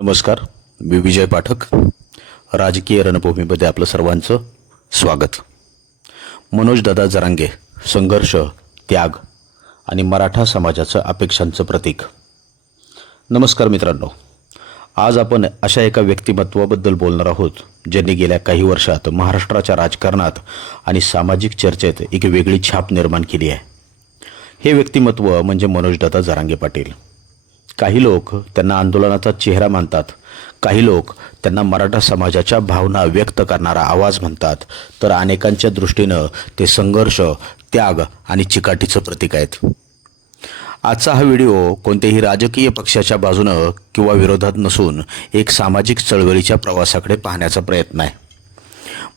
नमस्कार. मी विजय पाठक. राजकीय रणभूमीमध्ये आपलं सर्वांचं स्वागत. मनोजदादा जरांगे, संघर्ष, त्याग आणि मराठा समाजाचं अपेक्षांचं प्रतीक. नमस्कार मित्रांनो. आज आपण अशा एका व्यक्तिमत्वाबद्दल बोलणार आहोत ज्यांनी गेल्या काही वर्षात महाराष्ट्राच्या राजकारणात आणि सामाजिक चर्चेत एक वेगळी छाप निर्माण केली आहे. हे व्यक्तिमत्व म्हणजे मनोजदादा जरांगे पाटील. काही लोक त्यांना आंदोलनाचा चेहरा मानतात, काही लोक त्यांना मराठा समाजाच्या भावना व्यक्त करणारा आवाज म्हणतात, तर अनेकांच्या दृष्टीनं ते संघर्ष, त्याग आणि चिकाटीचं प्रतीक आहेत. आजचा हा व्हिडिओ कोणत्याही राजकीय पक्षाच्या बाजूनं किंवा विरोधात नसून एक सामाजिक चळवळीच्या प्रवासाकडे पाहण्याचा प्रयत्न आहे.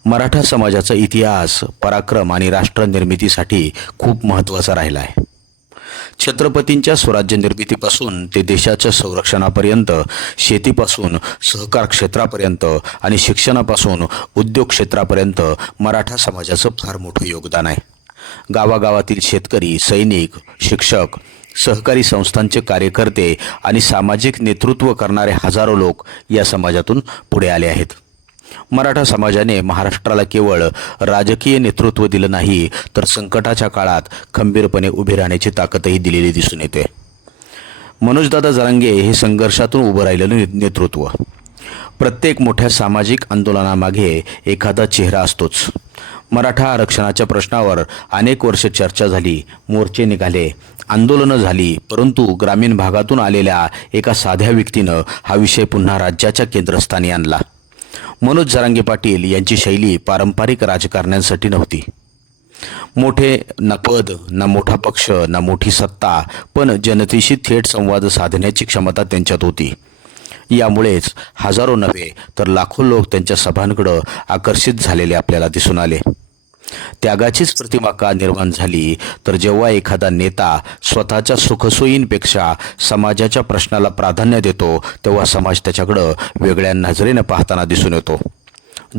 मराठा समाजाचा इतिहास, पराक्रम आणि राष्ट्रनिर्मितीसाठी खूप महत्त्वाचा राहिला आहे. छत्रपतींच्या स्वराज्य निर्मितीपासून ते देशाच्या संरक्षणापर्यंत, शेतीपासून सहकार क्षेत्रापर्यंत आणि शिक्षणापासून उद्योग क्षेत्रापर्यंत मराठा समाजाचं फार मोठं योगदान आहे. गावागावातील शेतकरी, सैनिक, शिक्षक, सहकारी संस्थांचे कार्यकर्ते आणि सामाजिक नेतृत्व करणारे हजारो लोक या समाजातून पुढे आले आहेत. मराठा समाजाने महाराष्ट्राला केवळ राजकीय नेतृत्व दिलं नाही, तर संकटाच्या काळात खंबीरपणे उभे राहण्याची ताकदही दिलेली दिसून येते. मनोजदादा जरांगे हे संघर्षातून उभं राहिलेलं नेतृत्व. प्रत्येक मोठ्या सामाजिक आंदोलनामागे एखादा चेहरा असतोच. मराठा आरक्षणाच्या प्रश्नावर अनेक वर्षे चर्चा झाली, मोर्चे निघाले, आंदोलनं झाली, परंतु ग्रामीण भागातून आलेल्या एका साध्या व्यक्तीनं हा विषय पुन्हा राज्याच्या केंद्रस्थानी आणला. मनोज जरांगे पाटील यांची शैली पारंपरिक राजकारण्यांसाठी नव्हती. मोठे ना पद, ना मोठा पक्ष, ना मोठी सत्ता, पण जनतेशी थेट संवाद साधण्याची क्षमता त्यांच्यात होती. यामुळेच हजारो नव्हे तर लाखो लोक त्यांच्या सभांकडं आकर्षित झालेले आपल्याला दिसून आले. त्यागाचीच प्रतिमा का निर्माण झाली, तर जेव्हा एखादा नेता स्वतःच्या सुखसोयींपेक्षा समाजाच्या प्रश्नाला प्राधान्य देतो, तेव्हा समाज त्याच्याकडं वेगळ्या नजरेनं पाहताना दिसून येतो.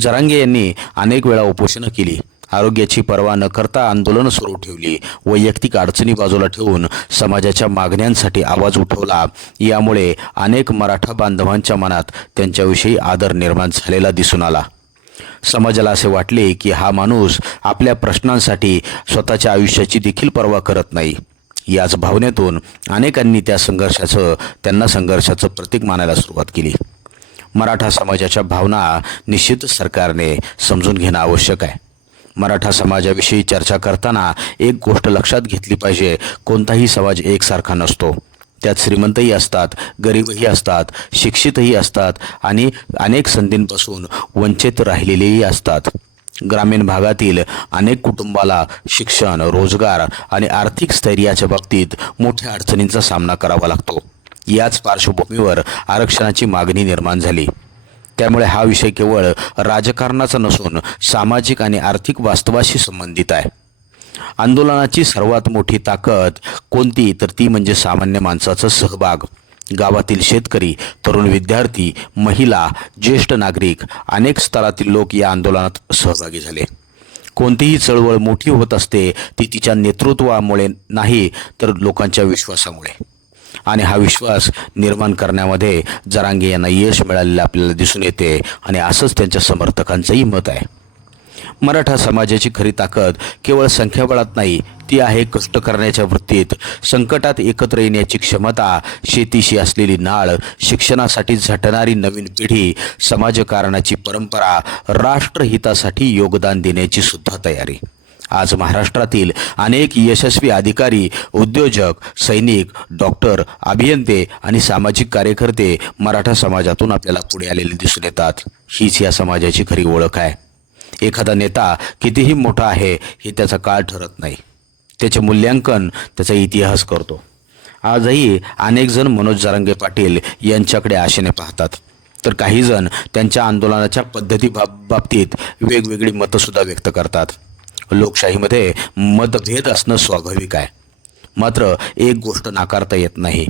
जरांगे यांनी अनेक वेळा उपोषणं केली, आरोग्याची पर्वा न करता आंदोलनं सुरू ठेवली, वैयक्तिक अडचणी बाजूला ठेवून समाजाच्या मागण्यांसाठी आवाज उठवला. यामुळे अनेक मराठा बांधवांच्या मनात त्यांच्याविषयी आदर निर्माण झालेला दिसून आला. समाजाला असे वाटले की हा माणूस आपल्या प्रश्नांसाठी स्वतःच्या आयुष्याची देखील पर्वा करत नाही. याच भावनेतून अनेकांनी त्यांना संघर्षाचं प्रतीक मानायला सुरुवात केली. मराठा समाजाच्या भावना निश्चित सरकारने समजून घेणं आवश्यक आहे. मराठा समाजाविषयी चर्चा करताना एक गोष्ट लक्षात घेतली पाहिजे, कोणताही समाज एकसारखा नसतो. त्यात श्रीमंतही असतात, गरीबही असतात, शिक्षितही असतात आणि अनेक संधींपासून वंचित राहिलेलेही असतात. ग्रामीण भागातील अनेक कुटुंबाला शिक्षण, रोजगार आणि आर्थिक स्थैर्याच्या बाबतीत मोठ्या अडचणींचा सामना करावा लागतो. याच पार्श्वभूमीवर आरक्षणाची मागणी निर्माण झाली. त्यामुळे हा विषय केवळ राजकारणाचा नसून सामाजिक आणि आर्थिक वास्तवाशी संबंधित आहे. आंदोलनाची सर्वात मोठी ताकद कोणती, तर ती म्हणजे सामान्य माणसाचा सहभाग. गावातील शेतकरी, तरुण विद्यार्थी, महिला, ज्येष्ठ नागरिक, अनेक स्तरातील लोक या आंदोलनात सहभागी झाले. कोणतीही चळवळ मोठी होत असते ती तिच्या नेतृत्वामुळे नाही, तर लोकांच्या विश्वासामुळे. आणि हा विश्वास निर्माण करण्यामध्ये जरांगे यांना यश मिळालेलं आपल्याला दिसून येते आणि असंच त्यांच्या समर्थकांचंही मत आहे. मराठा समाजाची खरी ताकद केवळ संख्याबळात नाही, ती आहे कष्ट करण्याच्या वृत्तीत. संकटात एकत्र येण्याची क्षमता, शेतीशी असलेली नाळ, शिक्षणासाठी झटणारी नवीन पिढी, समाजकारणाची परंपरा, राष्ट्रहितासाठी योगदान देण्याची सुद्धा तयारी. आज महाराष्ट्रातील अनेक यशस्वी अधिकारी, उद्योजक, सैनिक, डॉक्टर, अभियंते आणि सामाजिक कार्यकर्ते मराठा समाजातून आपल्याला पुढे आलेले दिसून येतात. हीच या समाजाची खरी ओळख आहे. एखादा नेता कितीही मोठा आहे हे त्याचा काळ ठरत नाही, त्याचे मूल्यांकन त्याचा इतिहास करतो. आजही अनेक जण मनोज जरांगे पाटील यांच्याकडे आशेने पाहतात, तर काही जण त्यांच्या आंदोलनाच्या पद्धती बाबतीत वेगवेगळी मतंसुद्धा व्यक्त करतात. लोकशाहीमध्ये मतभेद असणं स्वाभाविक आहे, मात्र एक गोष्ट नाकारता येत नाही,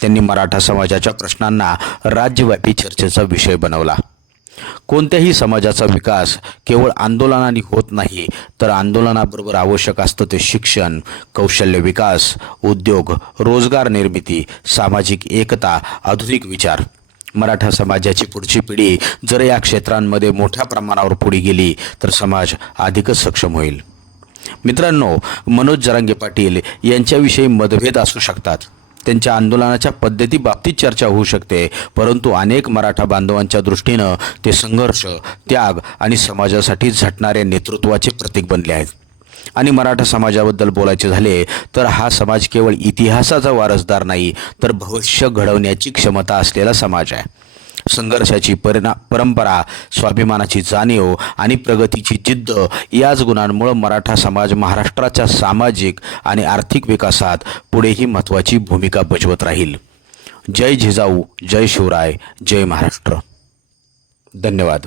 त्यांनी मराठा समाजाच्या प्रश्नांना राज्यव्यापी चर्चेचा विषय बनवला. कोणत्याही समाजाचा विकास केवळ आंदोलनाने होत नाही, तर आंदोलनाबरोबर आवश्यक असतं ते शिक्षण, कौशल्य विकास, उद्योग, रोजगार निर्मिती, सामाजिक एकता, आधुनिक विचार. मराठा समाजाची पुढची पिढी जर या क्षेत्रांमध्ये मोठ्या प्रमाणावर पुढे गेली तर समाज अधिकच सक्षम होईल. मित्रांनो, मनोज जरांगे पाटील यांच्याविषयी मतभेद असू शकतात, त्यांच्या आंदोलनाच्या पद्धतीबाबतीत चर्चा होऊ शकते, परंतु अनेक मराठा बांधवांच्या दृष्टीनं ते संघर्ष, त्याग आणि समाजासाठी झटणाऱ्या नेतृत्वाचे प्रतीक बनले आहेत. आणि मराठा समाजाबद्दल बोलायचे झाले तर हा समाज केवळ इतिहासाचा वारसदार नाही, तर भविष्य घडवण्याची क्षमता असलेला समाज आहे. संघर्षाची परंपरा, स्वाभिमानाची जाणीव आणि प्रगतीची जिद्द याच गुणांमुळे मराठा समाज महाराष्ट्राच्या सामाजिक आणि आर्थिक विकासात पुढेही महत्त्वाची भूमिका बजावत राहील. जय जिजाऊ, जय शिवराय, जय महाराष्ट्र. धन्यवाद.